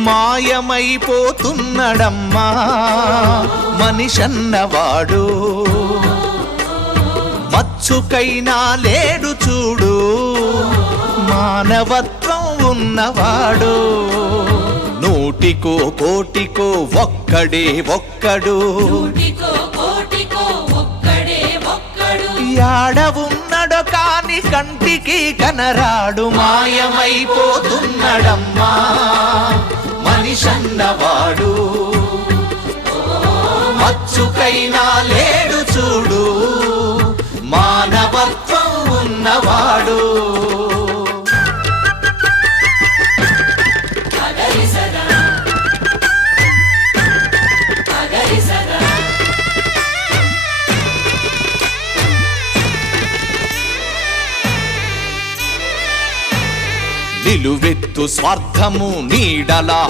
మాయమైపోతున్నడమ్మా మనిషన్నవాడు, మచ్చుకైనా లేడు చూడు మానవత్వం ఉన్నవాడు. నూటికో కోటికో ఒక్కడే ఒక్కడు, యాడ ఉన్నడో కాని కంటికి కనరాడు. మాయమైపోతున్నడమ్మా మనిషన్నవాడు, మచ్చుకైనా లేడు చూడు మానవత్వం ఉన్నవాడు. నిలువెత్తు స్వార్థము నీడలా